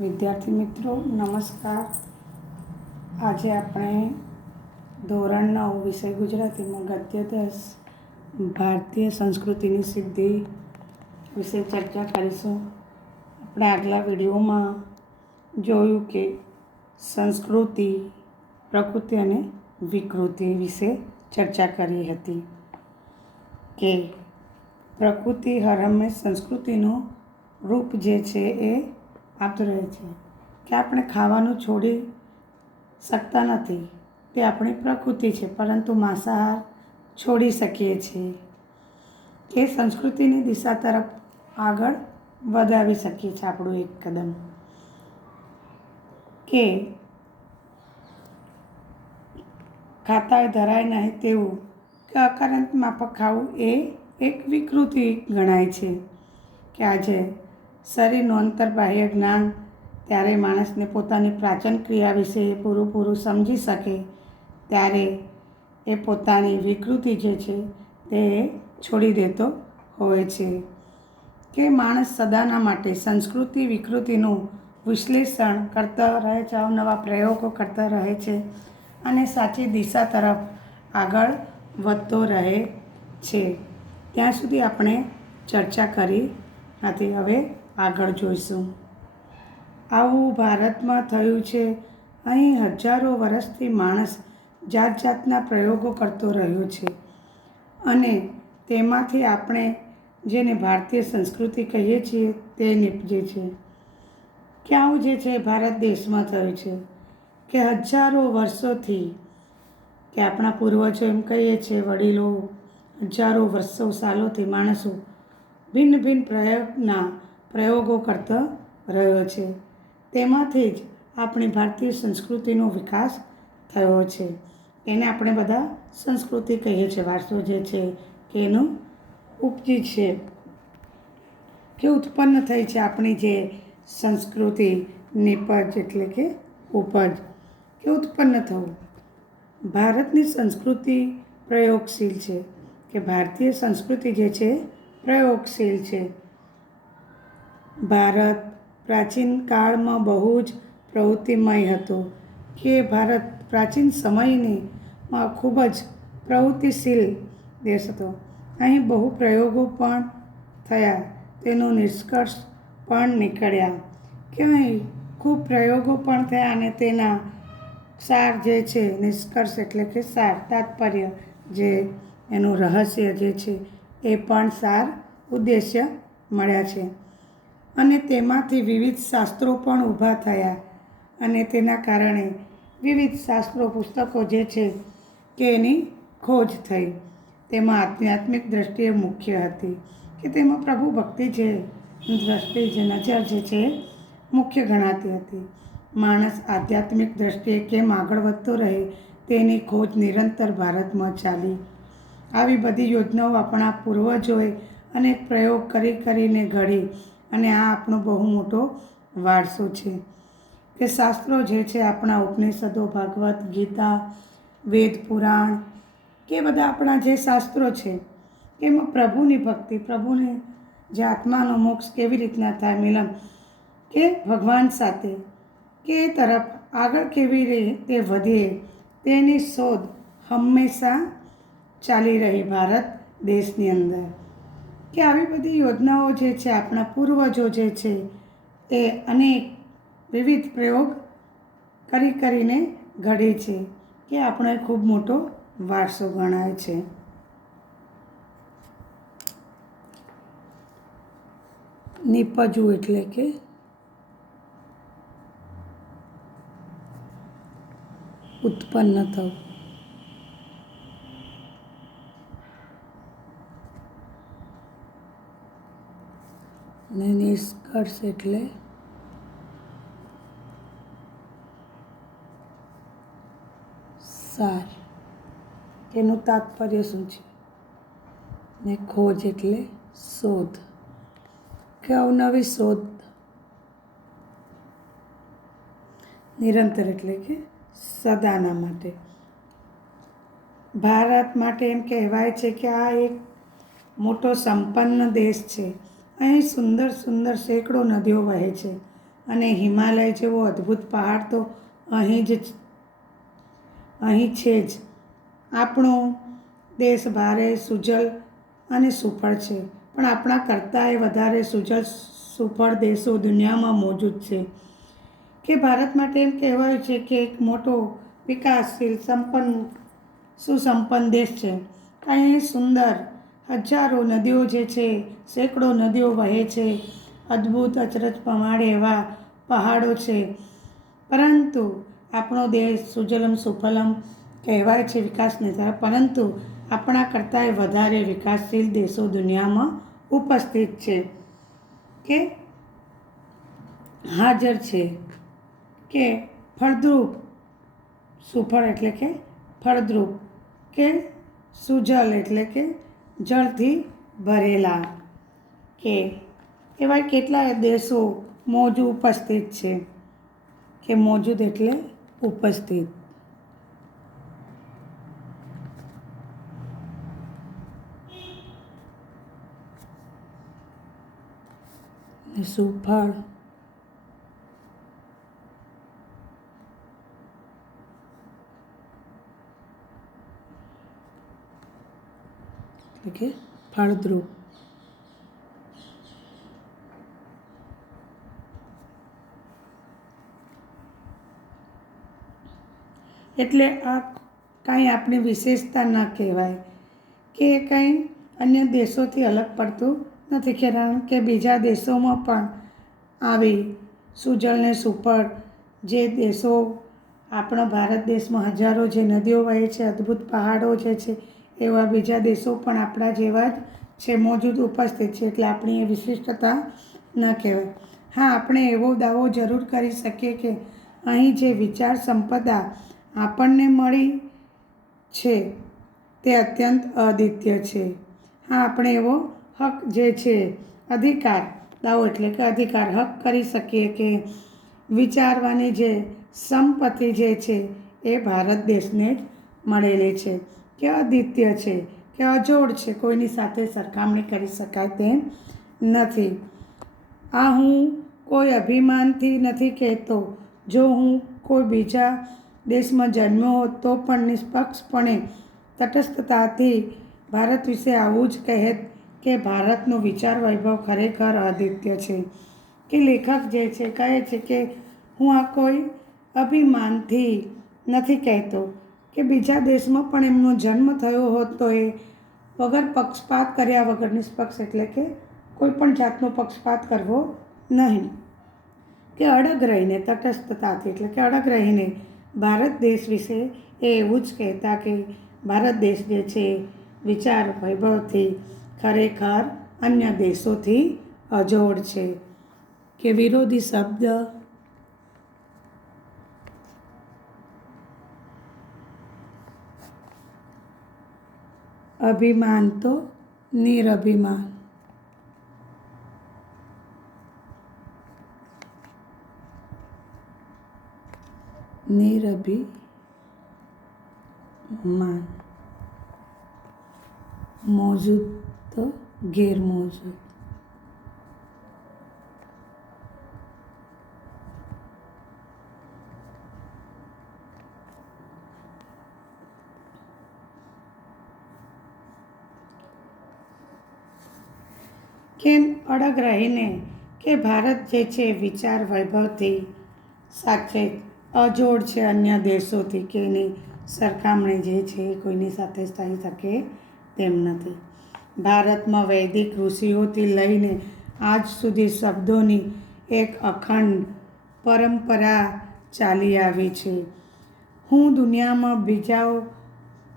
વિદ્યાર્થી મિત્રો નમસ્કાર. આજે આપણે ધોરણ 9 વિષય ગુજરાતીમાં ગદ્ય 10 ભારતીય સંસ્કૃતિની સિદ્ધિ વિશે ચર્ચા કરીશું. આપણે આગલા વિડીયોમાં જોયું કે સંસ્કૃતિ, પ્રકૃતિ અને વિકૃતિ વિશે ચર્ચા કરી હતી કે પ્રકૃતિ હર હંમેશ સંસ્કૃતિનું રૂપ જે છે એ આપતું રહે છે, કે આપણે ખાવાનું છોડી શકતા નથી, તે આપણી પ્રકૃતિ છે, પરંતુ માંસાહાર છોડી શકીએ છીએ, કે સંસ્કૃતિની દિશા તરફ આગળ વધાવી શકીએ છીએ આપણું એક કદમ, કે ખાતા ધરાય નહીં તેવું, કે અકારંત માફક ખાવું એ એક વિકૃતિ ગણાય છે. કે આજે શરીરનું અંતર્બાહ્ય જ્ઞાન ત્યારે માણસને પોતાની પ્રાચીન ક્રિયા વિશે પૂરું સમજી શકે ત્યારે એ પોતાની વિકૃતિ જે છે તે છોડી દેતો હોય છે. કે માણસ સદાના માટે સંસ્કૃતિ વિકૃતિનું વિશ્લેષણ કરતા રહે છે, અવનવા પ્રયોગો કરતા રહે છે અને સાચી દિશા તરફ આગળ વધતો રહે છે. ત્યાં સુધી આપણે ચર્ચા કરી હતી. હવે આગળ જોઈશું. આવું ભારતમાં થયું છે. અહીં હજારો વર્ષથી માણસ જાત જાતના પ્રયોગો કરતો રહ્યો છે અને તેમાંથી આપણે જેને ભારતીય સંસ્કૃતિ કહીએ છીએ તે નીપજે છે. કે આવું જે છે ભારત દેશમાં થયું છે કે હજારો વર્ષોથી, કે આપણા પૂર્વજો એમ કહીએ છીએ, વડીલો હજારો વર્ષો સાલોથી માણસો ભિન્ન ભિન્ન પ્રયોગો કરતો રહ્યો છે. તેમાંથી જ આપણી ભારતીય સંસ્કૃતિનો વિકાસ થયો છે. એને આપણે બધા સંસ્કૃતિ કહીએ છીએ. વારસો જે છે કે એનું ઉપજી છે, કે ઉત્પન્ન થઈ છે આપણી જે સંસ્કૃતિ, નિપજ એટલે કે ઉપજ, કે ઉત્પન્ન થવું. ભારતની સંસ્કૃતિ પ્રયોગશીલ છે, કે ભારતીય સંસ્કૃતિ જે છે પ્રયોગશીલ છે. ભારત પ્રાચીન કાળમાં બહુ જ પ્રવૃત્તિમય હતો, કે ભારત પ્રાચીન સમયમાં ખૂબ જ પ્રવૃત્તિશીલ દેશ હતો. અહીં બહુ પ્રયોગો પણ થયા, તેનો નિષ્કર્ષ પણ નીકળ્યા, કે અહીં ખૂબ પ્રયોગો પણ થયા અને તેના સાર જે છે, નિષ્કર્ષ એટલે કે સાર, તાત્પર્ય, જે એનું રહસ્ય જે છે એ પણ સાર ઉદ્દેશ્ય મળ્યા છે. અને તેમાંથી વિવિધ શાસ્ત્રો પણ ઊભા થયા અને તેના કારણે વિવિધ શાસ્ત્રો, પુસ્તકો જે છે કે એની ખોજ થઈ. તેમાં આધ્યાત્મિક દ્રષ્ટિએ મુખ્ય હતી, કે તેમાં પ્રભુ ભક્તિ જે દ્રષ્ટિ, જે નજર જે છે મુખ્ય ગણાતી હતી. માણસ આધ્યાત્મિક દ્રષ્ટિએ કેમ આગળ વધતો રહે તેની ખોજ નિરંતર ભારતમાં ચાલી. આવી બધી યોજનાઓ આપણા પૂર્વજોએ અનેક પ્રયોગ કરીને ઘડી અને આ આપણો બહુ મોટો વારસો છે. કે શાસ્ત્રો જે છે આપણા ઉપનિષદો, ભાગવત ગીતા, વેદ પુરાણ, કે બધા આપણા જે શાસ્ત્રો છે એમાં પ્રભુની ભક્તિ, પ્રભુને જે આત્માનો મોક્ષ કેવી રીતના થાય, મિલન કે ભગવાન સાથે, કે એ તરફ આગળ કેવી રીતે વધે તેની શોધ હંમેશા ચાલી રહી ભારત દેશની અંદર. કે આવી બધી યોજનાઓ જે છે આપણા પૂર્વજો જે છે એ અનેક વિવિધ પ્રયોગ કરીને ઘડે છે, કે આપણો ખૂબ મોટો વારસો ગણાય છે. નિપજવું એટલે કે ઉત્પન્ન થવું. અને નિષ્કર્ષ એટલે સાર, તેનું તાત્પર્ય શું છે. ને ખોજ એટલે શોધ, કે અવનવી શોધ. નિરંતર એટલે કે સદાના માટે. ભારત માટે એમ કહેવાય છે કે આ એક મોટો સંપન્ન દેશ છે. અહીં સુંદર સુંદર સેંકડો નદીઓ વહે છે અને હિમાલય જેવો અદ્ભુત પહાડ તો અહીં છે જ. આપણો દેશ ભારે સુજલ અને સુફળ છે, પણ આપણા કરતાંય વધારે સુજલ સુફળ દેશો દુનિયામાં મોજૂદ છે. કે ભારત માટે એમ કહેવાયું છે કે એક મોટો વિકાસશીલ સુસંપન્ન દેશ છે. અહીં સુંદર હજારો નદીઓ જે છે, સેંકડો નદીઓ વહે છે, અદ્ભુત અચરજ પમાડે એવા પહાડો છે. પરંતુ આપણો દેશ સુજલમ સુફલમ કહેવાય છે વિકાસની તરફ, પરંતુ આપણા કરતાંય વધારે વિકાસશીલ દેશો દુનિયામાં ઉપસ્થિત છે, કે હાજર છે. કે ફળદ્રુપ સુફળ એટલે કે ફળદ્રુપ, કે સુજલ એટલે કે જળથી ભરેલા, કે એવા કેટલાય દેશો ઉપસ્થિત છે. કે મોજૂદ એટલે ઉપસ્થિત. સુફળ એટલે કે ફળદ્રુપ. એટલે આ કાંઈ આપણી વિશેષતા ન કહેવાય, કે કંઈ અન્ય દેશોથી અલગ પડતું નથી. કારણ કે બીજા દેશોમાં પણ આવી સુજલ ને સુફળ જે દેશો, આપણા ભારત દેશમાં હજારો જે નદીઓ વહે છે, અદ્ભુત પહાડો જે છે, એવા બીજા દેશો પણ આપણા જેવા જ છે, મોજૂદ ઉપસ્થિત છે. એટલે આપણી એ વિશિષ્ટતા ન કહેવાય. હા, આપણે એવો દાવો જરૂર કરી શકીએ કે અહીં જે વિચાર સંપદા આપણને મળી છે તે અત્યંત અદ્વિતીય છે. હા, આપણે એવો હક જે છે, અધિકાર, દાવો એટલે કે અધિકાર, હક કરી શકીએ કે વિચારવાની જે સંપત્તિ જે છે એ ભારત દેશને જ મળેલી છે, કે અદ્વિતીય છે, કે અજોડ છે, કોઈની સાથે સરખામણી કરી શકાય તેમ નથી. આ હું કોઈ અભિમાનથી નથી કહેતો. જો હું કોઈ બીજા દેશમાં જન્મ્યો હોત તો પણ નિષ્પક્ષપણે, તટસ્થતાથી ભારત વિશે આવું જ કહેત કે ભારતનો વિચાર વૈભવ ખરેખર અદ્વિતીય છે. કે લેખક જે છે કહે છે કે હું આ કોઈ અભિમાનથી નથી કહેતો, કે બીજા દેશમાં પણ એમનો જન્મ થયો હોત તો એ વગર પક્ષપાત કર્યા વગર, નિષ્પક્ષ એટલે કે કોઈ પણ જાતનો પક્ષપાત કરવો નહીં, કે અડગ રહીને, તટસ્થતાથી એટલે કે અડગ રહીને ભારત દેશ વિશે એ એવું જ કહેતા કે ભારત દેશ જે છે વિચાર વૈભવથી ખરેખર અન્ય દેશોથી અજોડ છે. કે વિરોધી શબ્દ અભિમાન તો નિરભિમાન. નિરભિમાન. મોજૂદ તો ગેરમોજૂદ. કે અડગ રહીને, કે ભારત જે છે વિચાર વૈભવથી સાચે અજોડ છે અન્ય દેશોથી, કે એની સરખામણી જે છે એ કોઈની સાથે થઈ શકે તેમ નથી. ભારતમાં વૈદિક ઋષિઓથી લઈને આજ સુધી શબ્દોની એક અખંડ પરંપરા ચાલી આવી છે. હું દુનિયામાં બીજા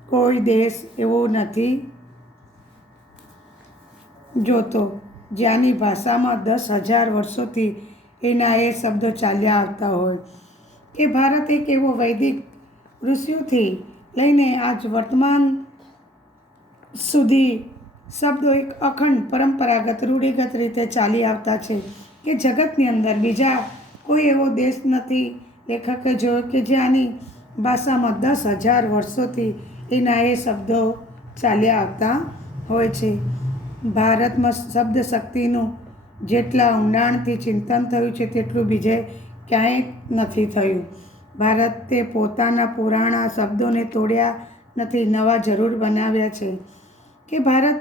કોઈ દેશ એવો નથી જોતો જ્યાંની ભાષામાં 10,000 વર્ષોથી એના એ શબ્દો ચાલ્યા આવતા હોય. કે ભારત એક એવો વૈદિક ઋષિઓથી લઈને આજ વર્તમાન સુધી શબ્દો એક અખંડ પરંપરાગત રૂઢિગત રીતે ચાલી આવતા છે, કે જગતની અંદર બીજા કોઈ એવો દેશ નથી લેખકે જોયો કે જ્યાંની ભાષામાં 10,000 વર્ષોથી એના એ શબ્દો ચાલ્યા આવતા હોય છે. ભારતમાં શબ્દ શક્તિનું જેટલા ઊંડાણથી ચિંતન થયું છે તેટલું બીજે ક્યાંય નથી થયું. ભારતે પોતાના પુરાણા શબ્દોને તોડ્યા નથી, નવા જરૂર બનાવ્યા છે. કે ભારત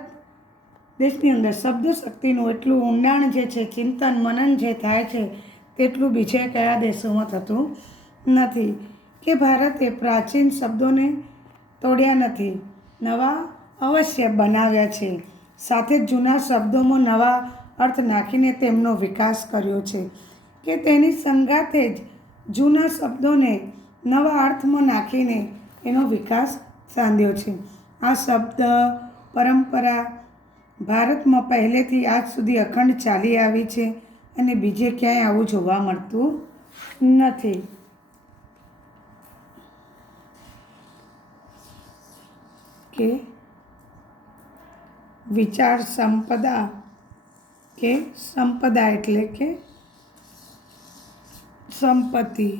દેશની અંદર શબ્દ શક્તિનું એટલું ઊંડાણ જે છે, ચિંતન મનન જે થાય છે તેટલું બીજે કયા દેશોમાં થતું નથી. કે ભારતે પ્રાચીન શબ્દોને તોડ્યા નથી, નવા અવશ્ય બનાવ્યા છે. સાથે જ જૂના શબ્દોમાં નવા અર્થ નાખીને તેમનો વિકાસ કર્યો છે. કે તેની સંગાથે જ જૂના શબ્દોને નવા અર્થમાં નાખીને એનો વિકાસ સાધ્યો છે. આ શબ્દ પરંપરા ભારતમાં પહેલેથી આજ સુધી અખંડ ચાલી આવી છે અને બીજે ક્યાંય આવું જોવા મળતું નથી. કે વિચાર સંપદા કે સંપદા એટલે કે સંપત્તિ.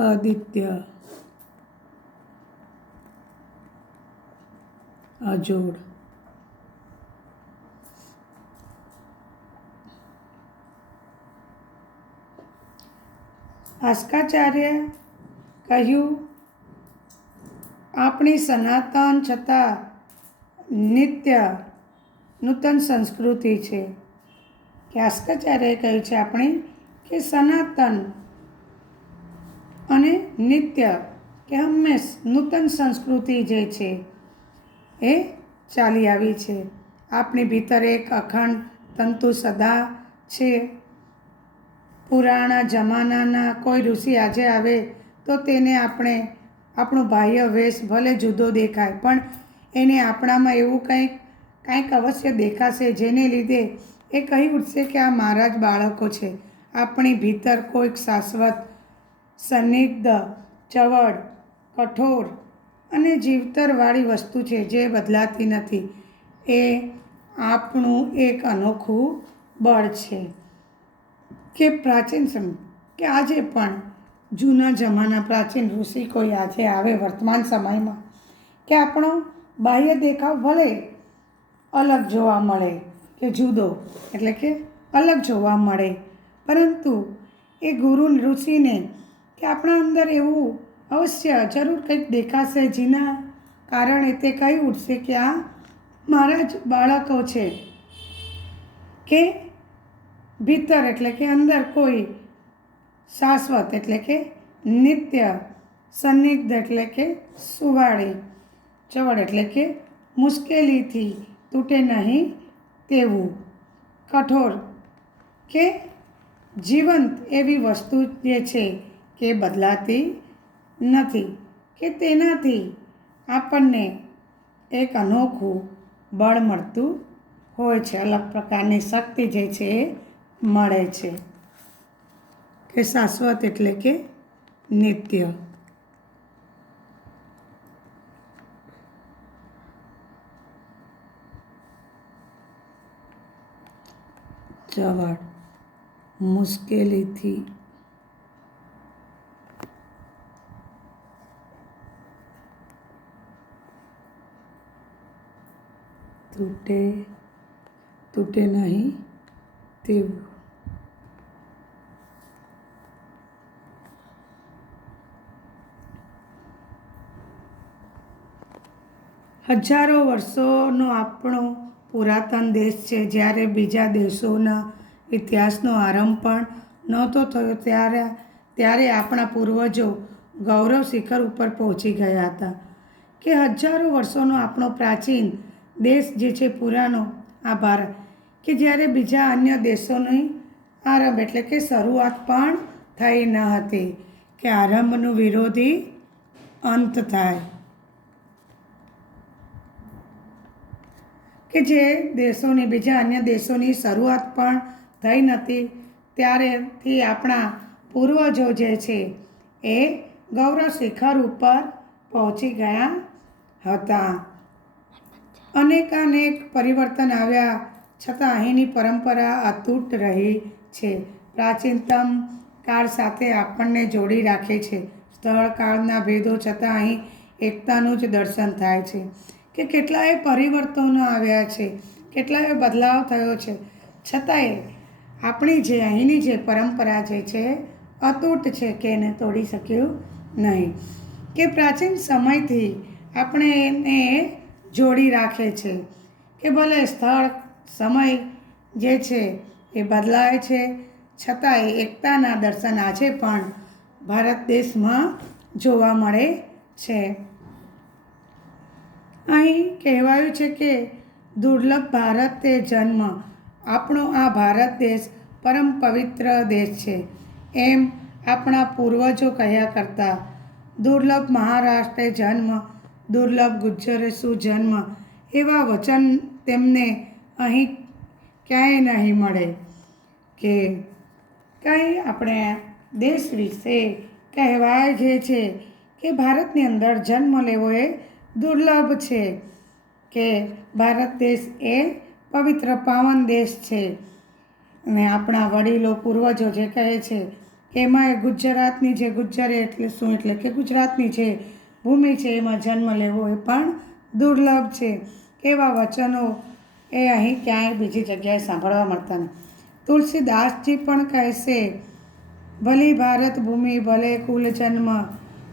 આદિત્ય, અજોડ, આસ્કાચાર્ય કહ્યું, આપણી સનાતન છતાં નિત્ય નૂતન સંસ્કૃતિ છે. કે આસ્કાચાર્યએ કહ્યું છે આપણી કે સનાતન અને નિત્ય કે હંમેશ નૂતન સંસ્કૃતિ જે છે એ ચાલી આવી છે. આપણી ભીતર એક અખંડ તંતુ સદા છે. પુરાણા જમાનાના કોઈ ઋષિ આજે આવે તો તેને આપણું બાહ્ય વેશ ભલે જુદો દેખાય, પણ એને આપણામાં એવું કાંઈક અવશ્ય દેખાશે, જેને લીધે એ કહી ઉઠશે કે આ મારા જ બાળકો છે. આપણી ભીતર કોઈક શાશ્વત, સન્નિગ્ધ, ચવડ, કઠોર અને જીવતરવાળી વસ્તુ છે જે બદલાતી નથી. એ આપણું એક અનોખું બળ છે. કે પ્રાચીન સમય કે આજે પણ જૂના જમાના પ્રાચીન ઋષિ કોઈ આજે આવે વર્તમાન સમયમાં કે આપણો બાહ્ય દેખાવ ભલે અલગ જોવા મળે કે જુદો એટલે કે અલગ જોવા મળે, પરંતુ એ ગુરુ ઋષિને કે આપણા અંદર એવું અવશ્ય જરૂર કંઈક દેખાશે, જેના કારણે તે કહી ઉઠશે કે આ મારા જ બાળકો છે. કે ભીતર એટલે કે અંદર કોઈ શાશ્વત એટલે કે નિત્ય, સન્નિગ્ધ એટલે કે સુવાળી, ચવડ એટલે કે મુશ્કેલીથી તૂટે નહીં તેવું, કઠોર કે જીવંત એવી વસ્તુ જે છે કે બદલાતી નથી. કે તેનાથી આપણને એક અનોખું બળ મળતું હોય છે, અલગ પ્રકારની શક્તિ જે છે એ મળે છે. કે શાશ્વત એટલે કે નિત્ય. ચવડ, મુશ્કેલીથી તૂટે નહીં તેવું. હજારો વર્ષોનો આપણો પુરાતન દેશ છે. જ્યારે બીજા દેશોના ઇતિહાસનો આરંભ પણ નહોતો થયો ત્યારે આપણા પૂર્વજો ગૌરવ શિખર ઉપર પહોંચી ગયા હતા. કે હજારો વર્ષોનો આપણો પ્રાચીન દેશ જે છે પુરાનો આ ભારત, કે જ્યારે બીજા અન્ય દેશોની આરંભ એટલે કે શરૂઆત પણ થઈ ન હતી. કે આરંભનું વિરોધી અંત થાય. કે જે દેશોની બીજા અન્ય દેશોની શરૂઆત પણ થઈ નથી ત્યારેથી આપણા પૂર્વજો જે છે એ ગૌરવ શિખર ઉપર પહોંચી ગયા હતા. અનેકાનેક પરિવર્તન આવ્યા છતાં અહીંની પરંપરા અતૂટ રહી છે. પ્રાચીનતમ કાળ સાથે આપણને જોડી રાખે છે. સ્થળ કાળના ભેદો છતાં અહીં એકતાનું જ દર્શન થાય છે કે કેટલાય પરિવર્તનો આવ્યા છે, કેટલાય બદલાવ થયો છે, છતાંય આપણી જે અહીંની જે પરંપરા જે છે અતૂટ છે કે એને તોડી શક્યું નહીં, કે પ્રાચીન સમયથી આપણે એને જોડી રાખે છે કે ભલે સ્થળ સમય જે છે એ બદલાય છે, છતાંય એકતાના દર્શન આજે પણ ભારત દેશમાં જોવા મળે છે. અહીં કહેવાયું છે કે દુર્લભ ભારતે જન્મ, આપણો આ ભારત દેશ પરમ પવિત્ર દેશ છે એમ આપણા પૂર્વજો કહ્યા કરતા. દુર્લભ મહારાષ્ટ્રે જન્મ, દુર્લભ ગુજ્જરે સુજન્મ, એવા વચન તેમને અહીં ક્યાંય નહીં મળે કે કંઈ આપણે દેશ વિશે કહેવાય જે છે કે ભારતની અંદર જન્મ લેવો એ દુર્લભ છે, કે ભારત દેશ એ પવિત્ર પાવન દેશ છે. અને આપણા વડીલો પૂર્વજો જે કહે છે કે એમાં ગુજરાતની જે ગુજ્જરે એટલે શું, એટલે કે ગુજરાતની જે ભૂમિ છે એમાં જન્મ લેવો એ પણ દુર્લભ છે. એવા વચનો એ અહીં ક્યાંય બીજી જગ્યાએ સાંભળવા મળતા નથી. તુલસીદાસજી પણ કહેશે, ભલી ભારત ભૂમિ ભલે કુલ જન્મ.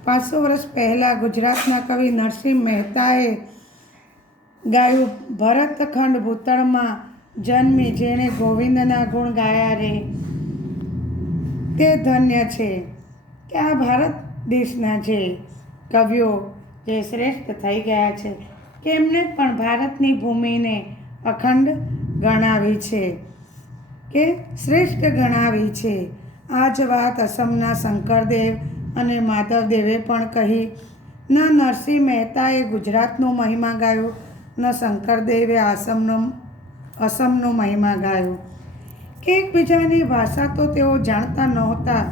500 વર્ષ પહેલાં ગુજરાતના કવિ નરસિંહ મહેતાએ ગાયું, ભરતખંડ ભૂતળમાં જન્મી જેણે ગોવિંદના ગુણ ગાયા રે, તે ધન્ય છે. કે આ ભારત દેશના જે કવિઓ જે શ્રેષ્ઠ થઈ ગયા છે કે એમને પણ ભારતની ભૂમિને અખંડ ગણાવી છે, કે શ્રેષ્ઠ ગણાવી છે. આ જ વાત અસમના શંકરદેવ અને માધવદેવે પણ કહી. ન નરસિંહ મહેતાએ ગુજરાતનો મહિમા ગાયો, ન શંકરદેવે અસમનો મહિમા ગાયો. કે એકબીજાની ભાષા તો તેઓ જાણતા નહોતા,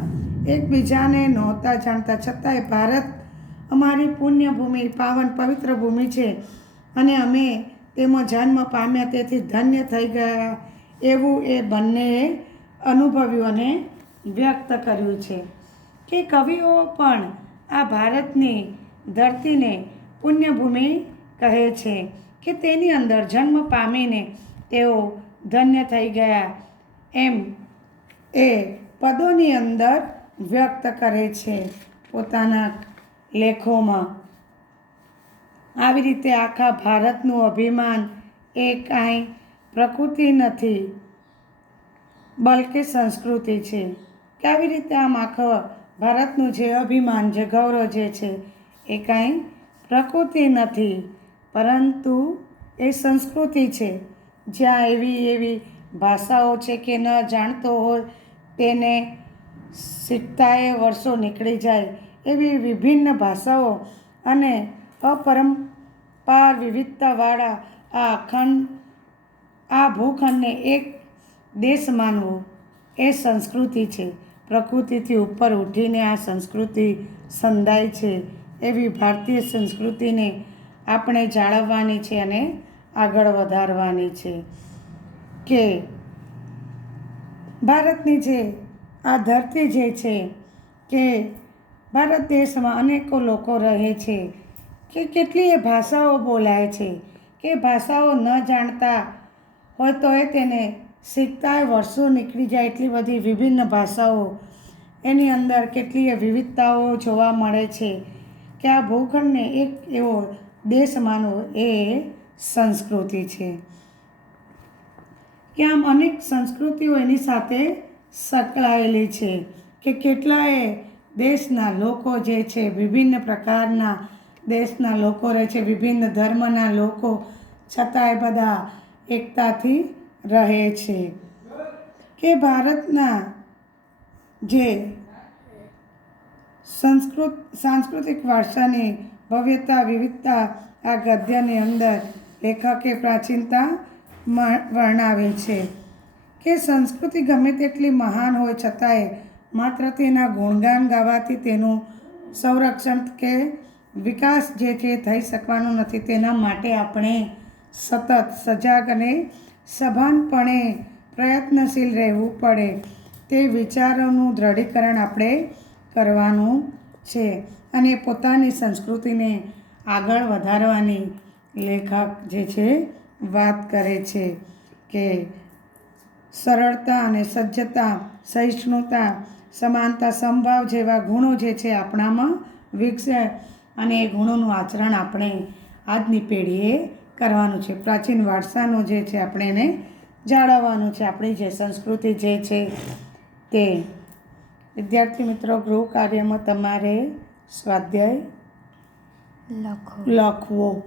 એકબીજાને નહોતા જાણતા, છતાંય ભારત અમારી પુણ્યભૂમિ, પાવન પવિત્ર ભૂમિ છે અને અમે તેમાં જન્મ પામ્યા તેથી ધન્ય થઈ ગયા એવું એ બંનેએ અનુભવ્યું અને વ્યક્ત કર્યું છે. કે કવિઓ પણ આ ભારતની ધરતીને પુણ્યભૂમિ કહે છે કે તેની અંદર જન્મ પામીને તેઓ ધન્ય થઈ ગયા એમ એ પદોની અંદર વ્યક્ત કરે છે પોતાના લેખોમાં. આવી રીતે આખા ભારતનું અભિમાન એ કાંઈ પ્રકૃતિ નથી બલકે સંસ્કૃતિ છે. કે આવી રીતે આમ આખા ભારતનું જે અભિમાન, જે ગૌરવ જે છે એ કાંઈ પ્રકૃતિ નથી પરંતુ એ સંસ્કૃતિ છે. જ્યાં એવી ભાષાઓ છે કે ન જાણતો હોય તેને શીખતાએ વર્ષો નીકળી જાય એવી વિભિન્ન ભાષાઓ અને અપરંપાર વિવિધતાવાળા આ ભૂખંડને એક દેશ માનવો એ સંસ્કૃતિ છે. પ્રકૃતિથી ઉપર ઉઠીને આ સંસ્કૃતિ સંધાય છે. એવી ભારતીય સંસ્કૃતિને આપણે જાળવવાની છે અને આગળ વધારવાની છે. કે ભારતની જે આ ધરતી જે છે કે ભારત દેશમાં અનેકો લોકો રહે છે, કે કેટલીય ભાષાઓ બોલાય છે, કે ભાષાઓ ન જાણતા હોય તો એ તેને શીખતાય વર્ષો નીકળી જાય એટલી બધી વિભિન્ન ભાષાઓ, એની અંદર કેટલીય વિવિધતાઓ જોવા મળે છે. કે આ ભૂખંડને એક એવો દેશ માનવો એ સંસ્કૃતિ છે. કે આમ અનેક સંસ્કૃતિઓ એની સાથે સંકળાયેલી છે. કે કેટલાય દેશના લોકો જે છે, વિભિન્ન પ્રકારના દેશના લોકો રહે છે, વિભિન્ન ધર્મના લોકો, છતાંય બધા એકતાથી રહે છે. કે ભારતના જે સાંસ્કૃતિક વારસાની ભવ્યતા, વિવિધતા આ ગદ્યની અંદર લેખકે પ્રાચીનતા વર્ણવે છે. કે સંસ્કૃતિ ગમે તેટલી મહાન હોય છતાંય માત્ર તેના ગુણગાન ગાવાથી તેનું સંરક્ષણ કે વિકાસ જે છે થઈ શકવાનું નથી. તેના માટે આપણે સતત સજાગ અને સભાનપણે પ્રયત્નશીલ રહેવું પડે. તે વિચારોનું દ્રઢીકરણ આપણે કરવાનું છે અને પોતાની સંસ્કૃતિને આગળ વધારવાની લેખક જે છે વાત કરે છે કે સરળતા અને સજ્જતા, સહિષ્ણુતા, સમાનતા, સમભાવ જેવા ગુણો જે છે આપણામાં વિકસે અને એ ગુણોનું આચરણ આપણે આજની પેઢીએ કરવાનું છે. પ્રાચીન વારસાનું જે છે આપણે એને જાળવવાનું છે. આપણી જે સંસ્કૃતિ જે છે તે. વિદ્યાર્થી મિત્રો, ગૃહ કાર્યમાં તમારે સ્વાધ્યાય લખવો.